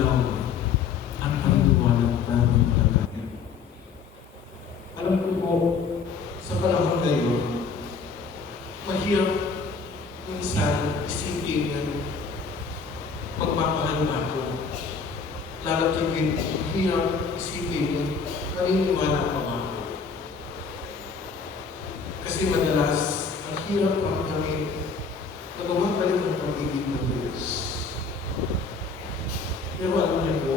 ilaw ang paniniwala namin palagi. Alam ko po, sa panahon ngayon, mahirap minsan isipin na magmamahal na ako. Lalo tigil, mahirap isipin na naniniwala pa ba ako. Kasi madalas, ang hirap ang namin na bumabalik ang pag-ibig ng Diyos. Pero alam niyo po,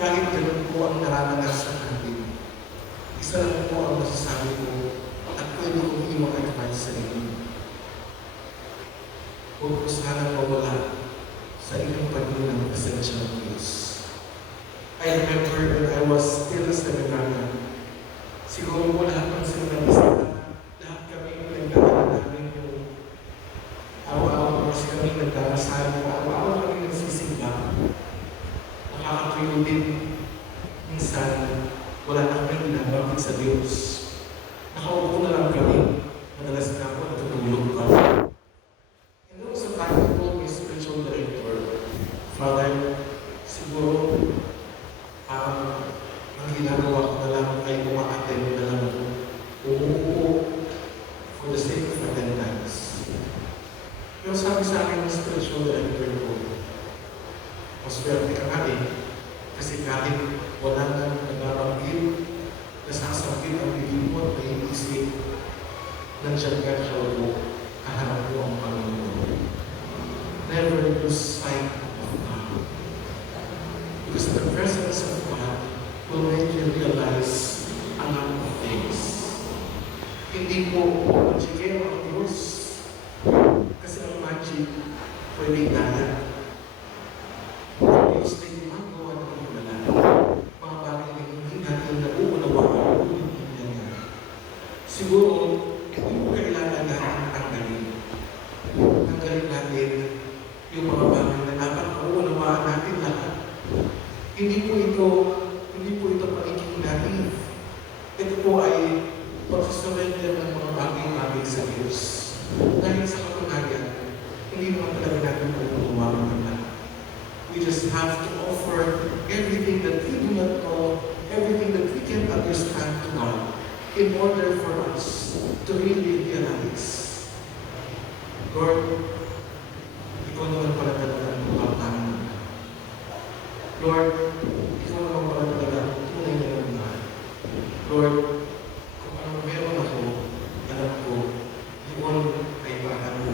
kahit ganun po ang nararanasan natin, isa lang po ang masasabi ko at pwede kong iwang advice sa inyo. Huwag po sana mawala sa inyong pagdunang ng pasensya ng Diyos. I remember when I was still a seminarian, siguro po lahat ng seminarista, lahat kami nagdadala namin yung araw-araw kasi kami nagdarasal, araw-araw kami nagsisimba. Nakakatuyo din minsan wala na kami ginagawin sa Diyos. Nakaupo na lang kami, madalas na ako natutulog pa. And then sa time ko, may spiritual director, Father, siguro ang ginagawa ko na lang ay umaattend na lang ako. Uupo for the sake of attendance. Pero sabi sa akin ng spiritual director ko, maswerte ka nga eh. Kasi kahit wala nang nagbabanggit, nasasakit ang bibig mo at naiisip, nandiyan ka sa ulo, kaharap mo ang Panginoon. Never lose sight of God. Because the presence of God will make you realize a lot of things. Hindi po magiging ang Diyos. Kasi ang magic, pwede gaya. Ang Diyos na gumagawa ng himala. Mga bagay na hindi natin nauunawaan kung hindi nangyari. Siguro, hindi mo kailangan natin tanggalin. Tanggalin natin yung mga bagay na dapat nauunawaan natin lahat. Hindi po ito pagiging naive. Ito po ay pagsusurrender ng mga bagay-bagay sa Diyos. Dahil sa katunayan, hindi naman talaga natin nauunawaan ng lahat. We just have to offer everything that we do not know, everything that we can understand to God in order for us to really realize, Lord, ikaw naman pala talaga ang pagpapanan. Lord, ikaw naman pala talaga ang tunay na naman. Lord, kung ano meron ako, alam ko, yun ay parang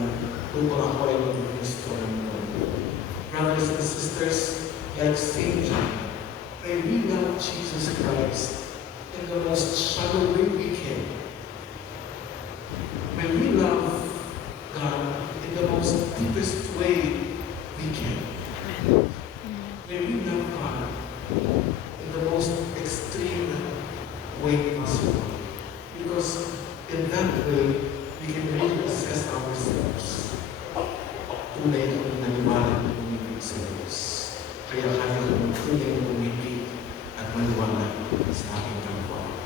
upang ako ay mag-gusto ng brothers and sisters, like St. John, may we love Jesus Christ in the most shallow way we can. May we love God in the most deepest way we can. May we love God in the most extreme way possible. Because in that way, we can really assess ourselves. Tunay na naniwala ng umibig sa Diyos. Kaya kaya kong tunay na umibig at maniwala sa aking kapwa.